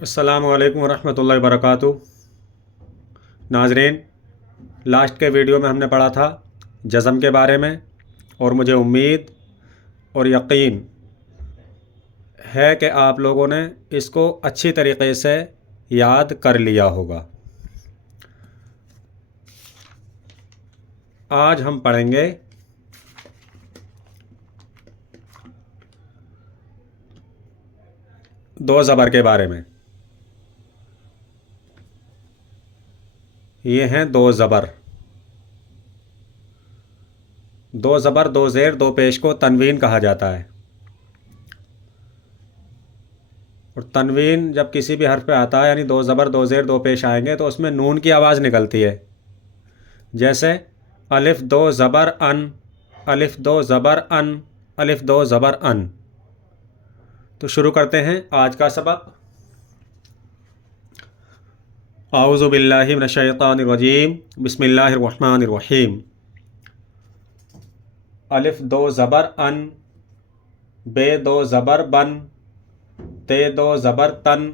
السلام علیکم ورحمۃ اللہ وبرکاتہ۔ ناظرین، لاسٹ کے ویڈیو میں ہم نے پڑھا تھا جزم کے بارے میں، اور مجھے امید اور یقین ہے کہ آپ لوگوں نے اس کو اچھی طریقے سے یاد کر لیا ہوگا۔ آج ہم پڑھیں گے دو زبر کے بارے میں۔ یہ ہیں دو زبر۔ دو زبر، دو زیر، دو پیش کو تنوین کہا جاتا ہے۔ اور تنوین جب کسی بھی حرف پہ آتا ہے، یعنی دو زبر، دو زیر، دو پیش آئیں گے، تو اس میں نون کی آواز نکلتی ہے۔ جیسے الف دو زبر ان، الف دو زبر ان، الف دو زبر ان۔ تو شروع کرتے ہیں آج کا سبق۔ اعوذ باللہ من الشیطان الرجیم، بسم اللہ الرحمن الرحیم۔ الف دو زبر ان، بے دو زبر بن، تے دو زبر تن،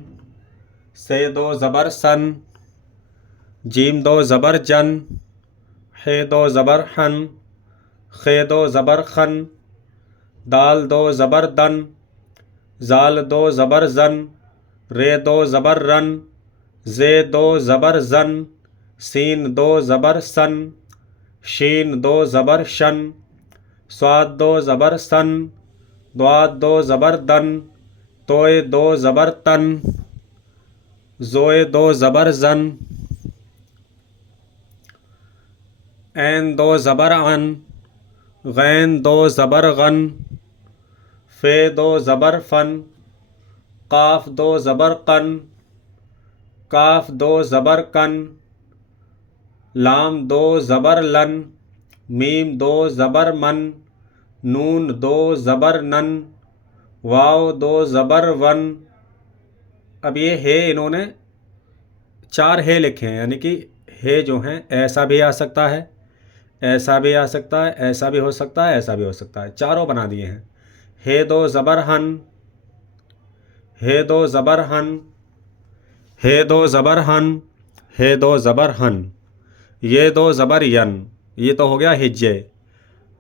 سے دو زبر سن، جیم دو زبر جن، ہے دو زبر ہن، خے دو زبر خن، دال دو زبر دن، زال دو زبر زن، رے دو زبر رن، زے دو زبر زن، سین دو زبر سن، شین دو زبر شن، صاد دو زبر سن، ضاد دو زبر دن، توئے دو زبر تن، زوئے دو زبر زن، عین دو زبر ان، غین دو زبر غن، فے دو زبر فن، قاف دو زبر قن، کاف دو زبر کن، لام دو زبر لن، میم دو زبر من، نون دو زبر نن، واو دو زبر ون۔ اب یہ ہے انہوں نے چار ہے لکھے ہیں، یعنی کہ ہے جو ہیں ایسا بھی آ سکتا ہے، ایسا بھی آ سکتا ہے، ایسا بھی ہو سکتا ہے، ایسا بھی ہو سکتا ہے، چاروں بنا دیے ہیں۔ ہے دو زبر ہن، ہے دو زبر ہن، ہے دو زبر ہن، ہے دو زبر ہن، یہ دو زبر ین۔ یہ تو ہو گیا ہجے۔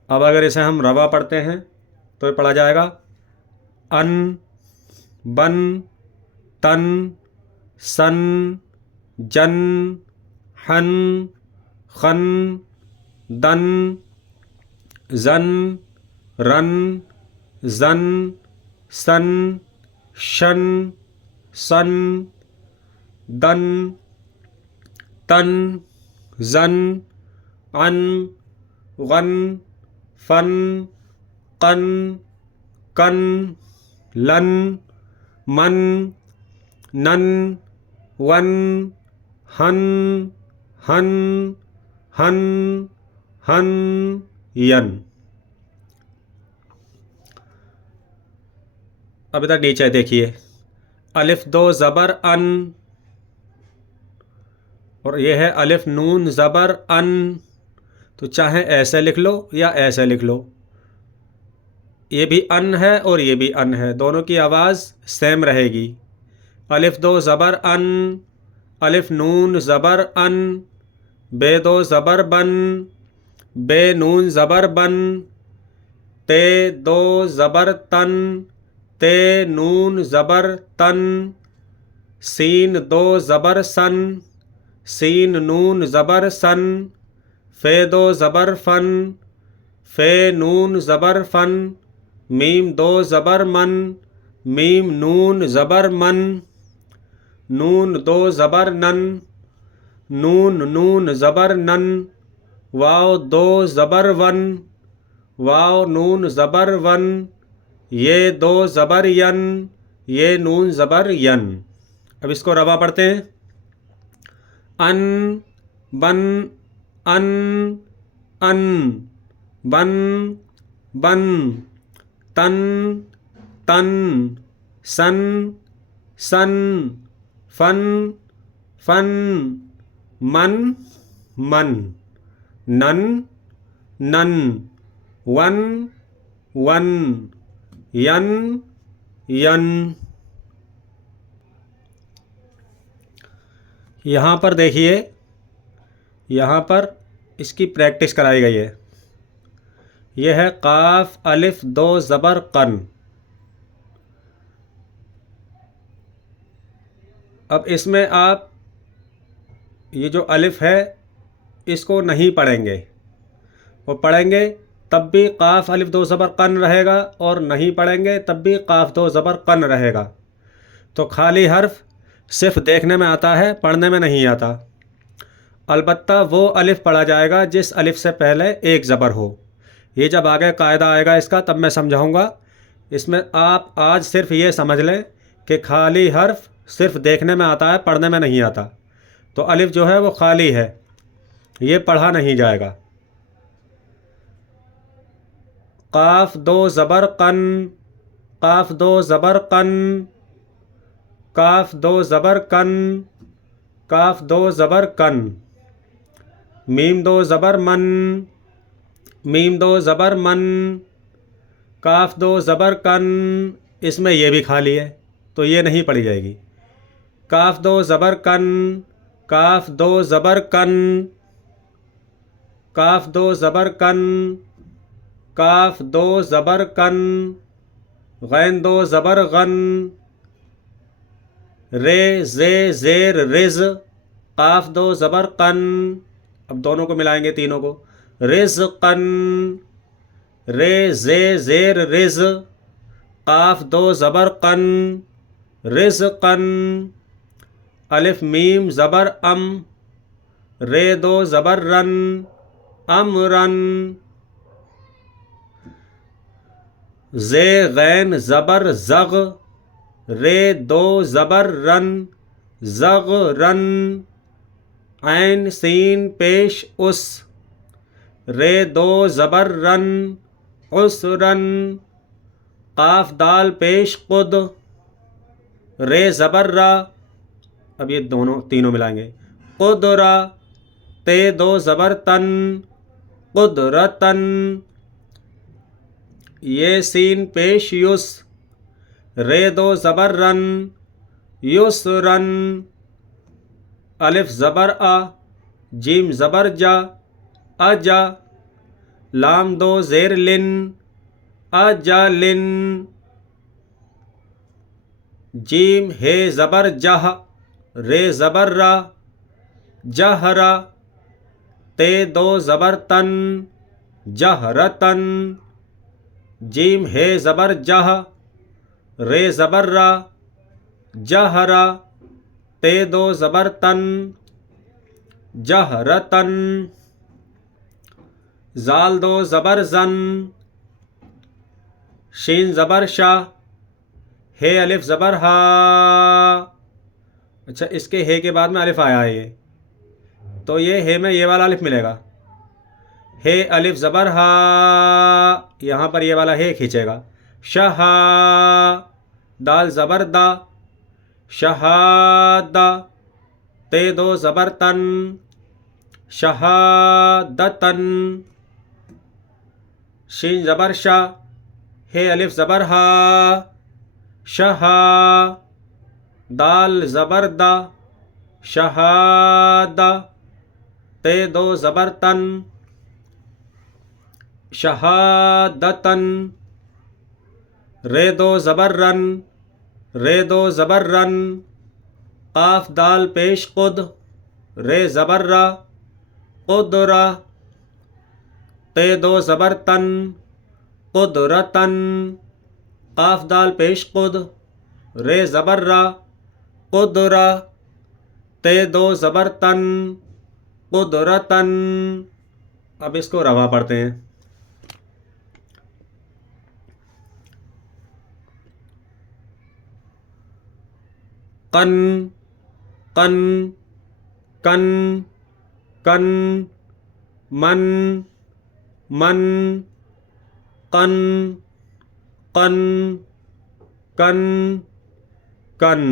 اب اگر اسے ہم روا پڑھتے ہیں تو یہ پڑھا جائے گا ان، بن، تن، سن، جن، ہن، خن، دن، زن، رن، زن، سن، شن، سن، دن، تن، زن، عن، غن، فن، قن، کن، لن، من، نن، ون، ہن، ہن، ہن، ہن، ین۔ اب ادھر نیچے دیکھیے، الف دو زبر ان، اور یہ ہے الف نون زبر ان۔ تو چاہے ایسے لکھ لو یا ایسے لکھ لو، یہ بھی ان ہے اور یہ بھی ان ہے، دونوں کی آواز سیم رہے گی۔ الف دو زبر ان، الف نون زبر ان، بے دو زبر بن، بے نون زبر بن، تے دو زبر تن، تے نون زبر تن، سین دو زبر سن، سین نون زبر سن، فے دو زبر فن، فے نون زبر فن، میم دو زبر من، میم نون زبر من، نون دو زبر نن، نون نون زبر نن، واو دو زبر ون، واو نون زبر ون، یہ دو زبر ین، یہ نون زبر ین۔ اب اس کو روا پڑھتے ہیں، ان، بن، ان، ان، بن، بن، تن، تن، سن، سن، فن، فن، من، من، نن، نن، ون، ون، ین، ین۔ یہاں پر دیکھیے، یہاں پر اس کی پریکٹس کرائی گئی ہے. یہ ہے قاف الف دو زبر قن. اب اس میں آپ یہ جو الف ہے اس کو نہیں پڑھیں گے، وہ پڑھیں گے تب بھی قاف الف دو زبر قن رہے گا، اور نہیں پڑھیں گے تب بھی قاف دو زبر قن رہے گا. تو خالی حرف صرف دیکھنے میں آتا ہے، پڑھنے میں نہیں آتا. البتہ وہ الف پڑھا جائے گا جس الف سے پہلے ایک زبر ہو. یہ جب آگے قاعدہ آئے گا اس کا تب میں سمجھاؤں گا. اس میں آپ آج صرف یہ سمجھ لیں کہ خالی حرف صرف دیکھنے میں آتا ہے، پڑھنے میں نہیں آتا. تو الف جو ہے وہ خالی ہے، یہ پڑھا نہیں جائے گا. قاف دو زبر قن، قاف دو زبر قن، کاف دو زبر کن، کاف دو زبر کن. میم دو زبر من، میم دو زبر من، کاف دو زبر کن. اس میں یہ بھی خالی ہے تو یہ نہیں پڑھی جائے گی. کاف دو زبر کن، کاف دو زبر کن، کاف دو زبر کن، کاف دو زبر کن. غین دو زبر غن، رے زے زیر رز، قاف دو زبر قن. اب دونوں کو ملائیں گے تینوں کو. رزقن، رے زے زیر رز، قاف دو زبر قن، رزقن. الف میم زبر ام، رے دو زبر رن، امرن. زے غین زبر زغ، رے دو زبر رن، زغرن. عین سین پیش اس، رے دو زبر رن، عسرن. قاف دال پیش قد، رے زبر را. اب یہ دونوں تینوں ملائیں گے. قدرا، تے دو زبر تن، قدرتن. یہ سین پیش یس، رے دو زبر رن، یسرن. الف زبر آ، جیم زبر جا، اجا. لام دو زیر لن، اجالن. جیم ہے زبر جہ، رے زبر را، جہرا. تے دو زبر تن، جہرتن. جیم ہے زبر جہ، رے زبر را، جہرا. تے دو زبر تن، جہرتن. زال دو زبر زن، شین زبر شا، ہے الف زبر ہا. اچھا، اس کے ہے کے بعد میں الف آیا ہے، یہ تو یہ ہے میں یہ والا الف ملے گا. ہے الف زبر ہا، یہاں پر یہ والا ہے کھینچے گا. شہا، دال زبر دا، شہادہ. تے دو زبر تن، شہادتن. شین زبر شا، ہے الف زبر ہا، شہا. دال زبر دا، شہادہ. تے دو زبر تن، شہادتن. رے دو زبر رن، رے دو زبر رن. قاف دال پیش قد، رے زبر را، قدرا. تے دو زبر تن، قدرتن. قاف دال پیش قد، رے زبر را، قدرا. تے دو زبر تن، قدرتن. اب اس کو روا پڑھتے ہیں. قن، قن، کن، کن. من، من، قن، قن، کن، کن.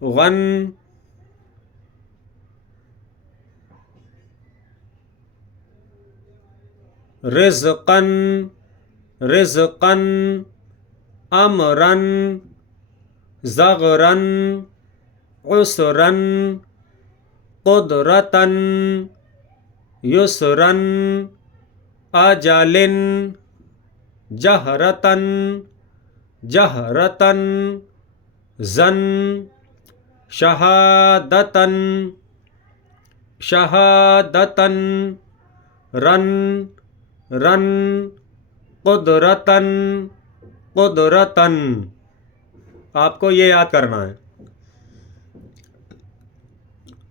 غن، رزقن، رزقن. امرن، زغرن. عسرن قدرتن یسرن اجلن جہرتن جہرتن زن شہادتن شہادتن رن رن قدرتن قدرتن. آپ کو یہ یاد کرنا ہے.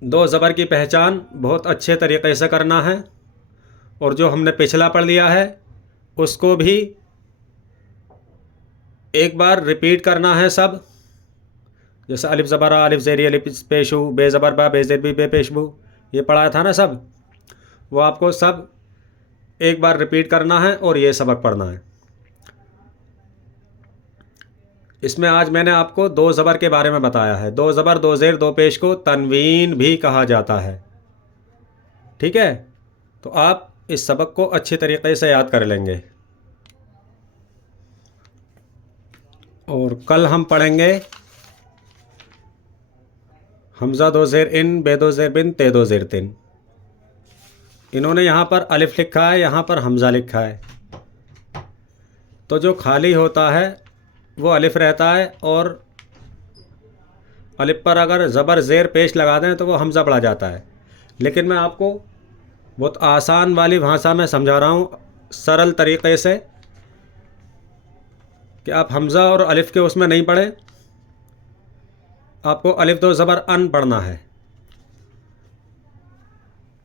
دو زبر کی پہچان بہت اچھے طریقے سے کرنا ہے، اور جو ہم نے پچھلا پڑھ لیا ہے اس کو بھی ایک بار ریپیٹ کرنا ہے سب. جیسے الف زبر آ، الف زیر الف پیش ہو، بے زبر با، بے زیر بی، بے پیش بو، یہ پڑھا تھا نا سب، وہ آپ کو سب ایک بار ریپیٹ کرنا ہے اور یہ سبق پڑھنا ہے. اس میں آج میں نے آپ کو دو زبر کے بارے میں بتایا ہے. دو زبر دو زیر دو پیش کو تنوین بھی کہا جاتا ہے. ٹھیک ہے، تو آپ اس سبق کو اچھے طریقے سے یاد کر لیں گے. اور کل ہم پڑھیں گے حمزہ دو زیر ان، بے دو زیر بن، تے دو زیر تن. انہوں نے یہاں پر الف لکھا ہے، یہاں پر حمزہ لکھا ہے، تو جو خالی ہوتا ہے وہ الف رہتا ہے، اور الف پر اگر زبر زیر پیش لگا دیں تو وہ حمزہ پڑھا جاتا ہے. لیکن میں آپ کو بہت آسان والی بھاشا میں سمجھا رہا ہوں، سرل طریقے سے، کہ آپ حمزہ اور الف کے اس میں نہیں پڑھیں. آپ کو الف دو زبر ان پڑھنا ہے.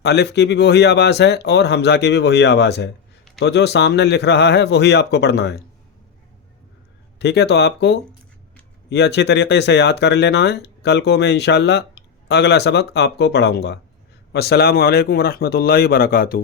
الف کی بھی وہی آواز ہے اور حمزہ کی بھی وہی آواز ہے، تو جو سامنے لکھ رہا ہے وہی آپ کو پڑھنا ہے. ٹھیک ہے، تو آپ کو یہ اچھی طریقے سے یاد کر لینا ہے. کل کو میں انشاءاللہ اگلا سبق آپ کو پڑھاؤں گا. السلام علیکم ورحمۃ اللہ وبرکاتہ.